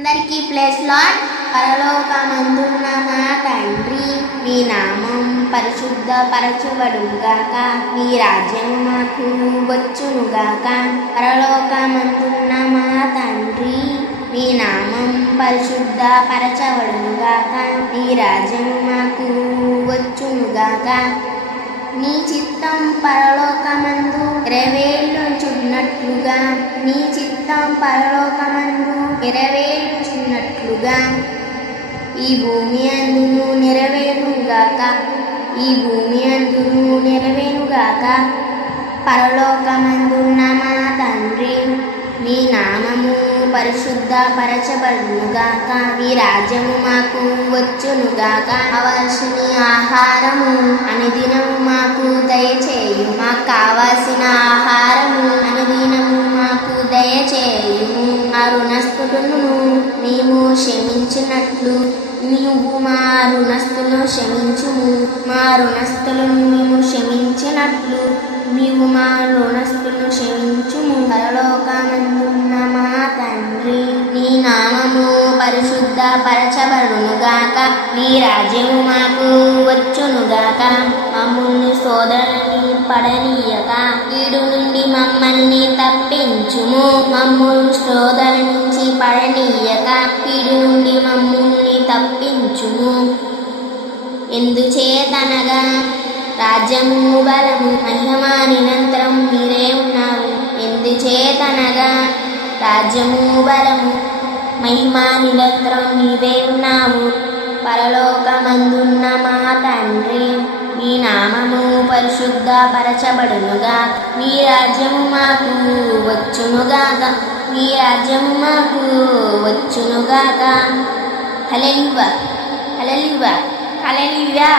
అందరికీ place lord. పరలోకమందున్న మా తండ్రి మీ నామం పరిశుద్ధ పరచబడుగాక మీ రాజ్యం మాకు వచ్చునుగాక. పరలోకమందున్న మా తండ్రి మీ నామం పరిశుద్ధ పరచబడుగాక మీ రాజ్యం మాకు వచ్చునుగాక. నీ చిత్తం పరలోక చిత్తం పరలోకమందు నెరవేర్చున్నట్లుగా ఈ భూమి అందును నెరవేరుగాక ఈ భూమి అందును నెరవేరుగాక పరలోకమందున్న మా తండ్రి నీ నామము పరిశుద్ధ పరచబడునుగాక మీ రాజ్యము మాకు వచ్చునుగాక. కావలసిన ఆహారము అనుదినము మాకు దయచేయు మాకు కావలసిన ఆహారం అనుదినము మాకు దయచేయుము మా రుణస్థులను మేము క్షమించినట్లు నీవు మా రుణస్థులను క్షమించుము. మా రుణస్థులను మేము క్షమించినట్లు నీవు మా రుణస్థులను క్షమించుము. పరలోకమందున్న మా తండ్రి నీ నామము పరిశుద్ధ పరచబడునుగాక నీ రాజ్యము మాకు వచ్చునుగాక మమ్మల్ని సోదరుని పడనీయక. కీడు నుండి మమ్మల్ని తప్పించుము. మమ్మల్ని సోదరు నుంచి పడనీయక నుండి మమ్ముల్ని తప్పించుము. ఎందుచేతనగా రాజ్యము బలము మహిమ నిరంతరం మీరే ఉన్నారు. ఎందుచేతనగా రాజ్యము బలము మహిమ నిరంతరం నీవే ఉన్నావు. పరలోకమందున్న మా తండ్రి మీ నామము పరిశుద్ధ పరచబడునుగా మీ రాజ్యము మాకు వచ్చునుగాక. మీ రాజ్యము మాకు ஹலலிவா ஹலலிவா ஹலலிவா